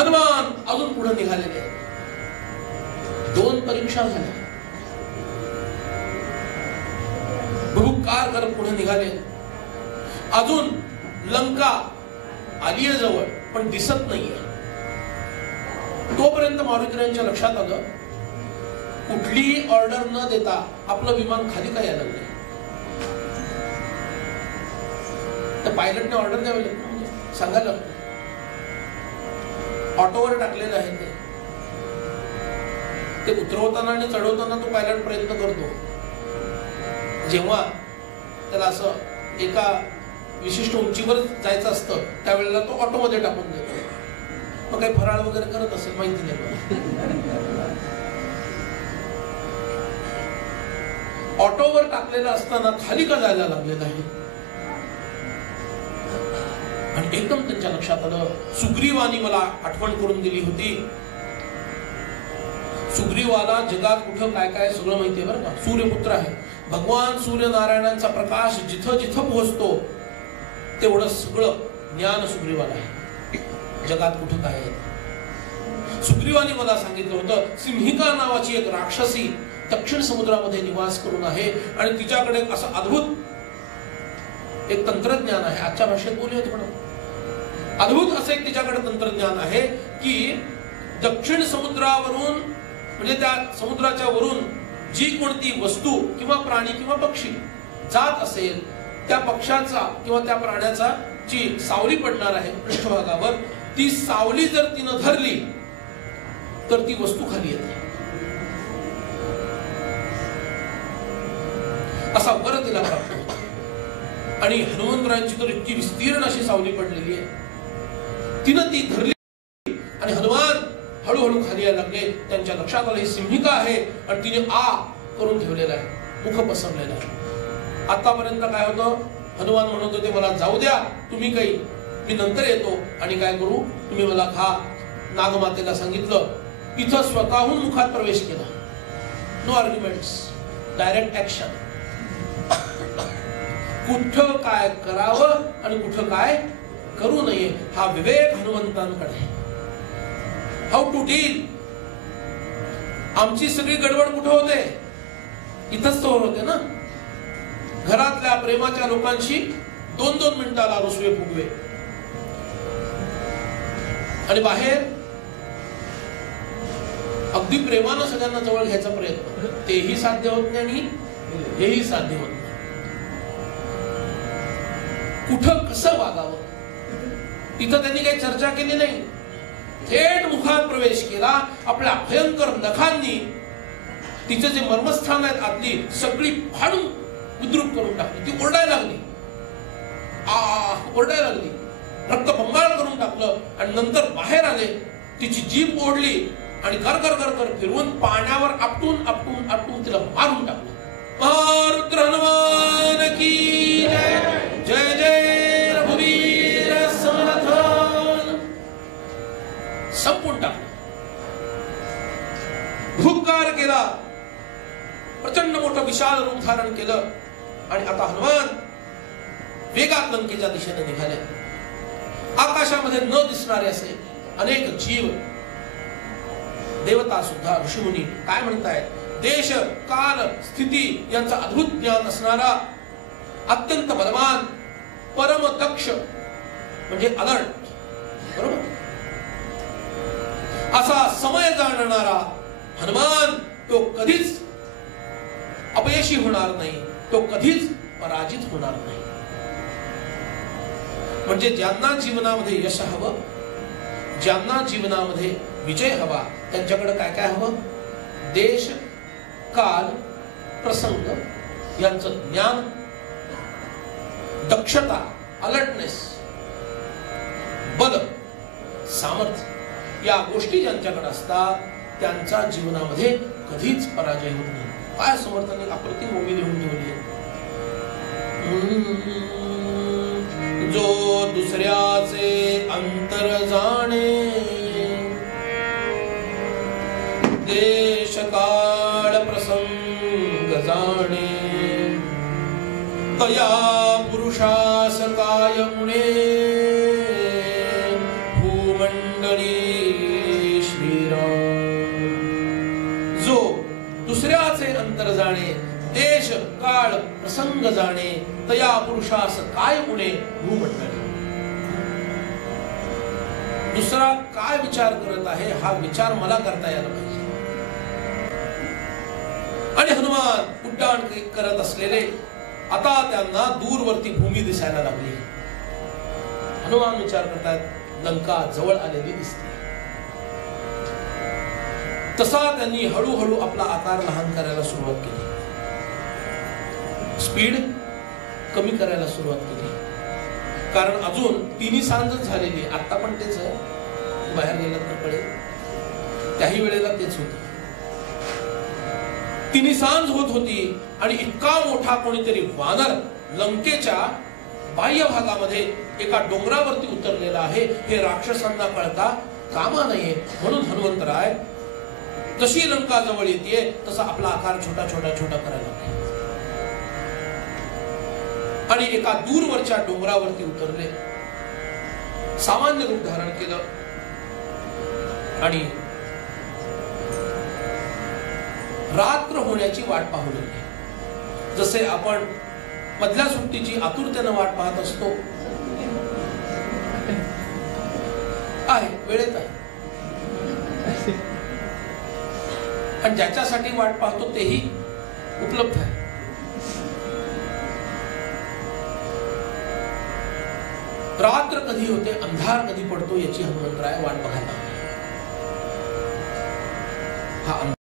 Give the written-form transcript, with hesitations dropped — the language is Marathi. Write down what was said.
हनुमान अजून पुढे निघालेले. 2 परीक्षा झाल्या. भुभुकार करत पुढे निघाले. अजून लंका आली आहे जवळ, पण दिसत नाहीये. तोपर्यंत मारुतीरायांच्या लक्षात आलं, कुठलीही ऑर्डर न देता आपलं विमान खाली काय यायला लागलं. तर पायलटने ऑर्डर द्यावी लागते, म्हणजे सांगायला लागतं. ऑटोवर टाकलेलं आहे ते उतरवताना आणि चढवताना तो पायलट प्रयत्न करतो. जेव्हा त्याला असं एका विशिष्ट उंचीवर जायचं असतं त्यावेळेला तो ऑटोमध्ये टाकून देतो. मग काही फराळ वगैरे करत असेल माहिती नाही. ऑटोवर टाकलेलं असताना खाली का जायला लागलेलं आहे. आणि एकदम त्यांच्या लक्षात आलं, सुग्रीवानी मला आठवण करून दिली होती. सुग्रीवाला जगात कुठं काय काय सगळं माहितीये बरं का. सूर्यपुत्र आहे. भगवान सूर्यनारायणांचा प्रकाश जिथं जिथं पोहोचतो तेवढं सगळं ज्ञान सुग्रीवाला आहे. जगात कुठं काय आहे. सुग्रीवानी मला सांगितलं होतं, सिंहिका नावाची एक राक्षसी दक्षिण समुद्रामध्ये निवास करून आहे आणि तिच्याकडे असं अद्भुत एक तंत्रज्ञान आहे. आजच्या भाषेत बोलूयात म्हणून अद्भुत असं एक तिच्याकडे तंत्रज्ञान आहे की दक्षिण समुद्रावरून, म्हणजे त्या समुद्राच्या वरून जी कोणती वस्तू किंवा प्राणी किंवा पक्षी जात असेल, त्या पक्षाचा किंवा त्या प्राण्याचा जी सावली पडणार आहे पृष्ठभागावर, ती सावली जर तिनं धरली तर ती वस्तू खाली येते. असा वर तिला प्राप्त होतो. आणि हनुमंतरायांची तर इतकी विस्तीर्ण अशी सावली पडलेली आहे, तिनं ती धरली आणि हनुमान हळूहळू खाली यायला लागले. त्यांच्या लक्षात आलं ही सिंहिका आहे आणि तिने आ करून ठेवलेला आहे, मुख पसरलेलं आहे. आतापर्यंत काय होतं, हनुमान म्हणत होते मला जाऊ द्या, तुम्ही काही, मी नंतर येतो आणि काय करू, तुम्ही मला खा. नागमातेला सांगितलं, इथं स्वतःहून मुखात प्रवेश केला. No arguments, direct action. कुठं काय करावं आणि कुठं काय करू नये हा विवेक हनुमंतांकडे. How to deal. आमची सगळी गडबड कुठं होते, इथंच तर होते ना. घरातल्या प्रेमाच्या लोकांशी 2-2 मिनिटाला रुसवे फुगवे आणि बाहेर अगदी प्रेमानं सगळ्यांना जवळ घ्यायचा प्रयत्न, तेही साध्य होत नाही आणि हेही साध्य होत नाही. कुठं कसं वागावं तिथं त्यांनी काही चर्चा केली नाही. थेट मुखात प्रवेश केला. आपल्या भयंकर नखांनी तिचे जे मर्मस्थान आहेत आतली सगळी फाडून विद्रूप करून टाकली. ती ओरडायला लागली, ओरडायला लागली, रक्तबंबाळ करून टाकलं आणि नंतर बाहेर आले. तिची जीभ ओढली आणि कर कर कर कर फिरवून पाण्यावर आपटून आपटून आपटून तिला मारून टाकलं. रुद्र हनुमान की जय. जय जय रघुवीर समर्थ. संपून टाकलं, भुक्कार केला, प्रचंड मोठं विशाल रूप धारण केलं आणि आता हनुमान वेगात लंकेच्या दिशेने निघाले. आकाशामध्ये न दिसणारे असे अनेक जीव, देवता सुद्धा, ऋषीमुनी काय म्हणतायत, देश काल स्थिती यांचा अद्भुत ज्ञान असणारा, अत्यंत बलवान, परम दक्ष म्हणजे अलर्ट, बरोबर, असा समय जाणणारा हनुमान तो कधीच अपयशी होणार नाही, तो कधीच पराजित होणार नाही. म्हणजे ज्यांना जीवनामध्ये यश हवं, ज्यांना जीवनामध्ये विजय हवा, त्यांच्याकडे काय काय हवं, देश काल प्रसंग यांचं ज्ञान, दक्षता, अलर्टनेस, बल, सामर्थ्य या गोष्टी ज्यांच्याकडे असतात त्यांचा जीवनामध्ये कधीच पराजय होत नाही. काय समर्थाने अप्रतिम ओवी लिहून ठेवली आहे. जो दुसऱ्याचे अंतर जाणे, देश काळ प्रसंग जाणे, तया पुरुषास काय मुळे भूमंड मंडळी श्रीराम. जो दुसऱ्याचे अंतर जाणे, देश काळ प्रसंग जाणे, तया पुरुषास काय गुणे भूमंडळी. दुसरा काय विचार करत आहे हा विचार मला करता यायला पाहिजे. आणि हनुमान उड्डाण करत असलेले आता त्यांना दूरवरती भूमी दिसायला लागली. हनुमान विचार करतात लंका जवळ आलेली दिसते. तसा त्यांनी हळूहळू आपला आकार लहान करायला सुरुवात केली, स्पीड कमी करायला सुरुवात केली. कारण अजून तिन्ही सांजच झालेली. आता पण तेच आहे, बाहेर गेलं तर कळेल, त्याही वेळेला तेच होत. तिन्ही सांज होत होती आणि इतका मोठा कोणीतरी वानर लंकेच्या बाह्य भागामध्ये एका डोंगरावरती उतरलेला आहे हे राक्षसांना कळता कामा नये. म्हणून हनुमंतराय जशी लंका जवळ येते तसा आपला आकार छोटा छोटा छोटा करायला लागला आणि एका दूरवरच्या डोंगरावरती उतरले, सामान्य रूप धारण केलं आणि रात्र होण्याची वाट पाहू लागले. जसे आपण मधल्या सुट्टीची आतुरतेनं वाट पाहत असतो, आहे वेळेत आहे, आणि ज्याच्यासाठी वाट पाहतो तेही उपलब्ध आहे. रात्र कधी होते, अंधार कधी पडतो याची हनुमंतराय वाट बघायला. हा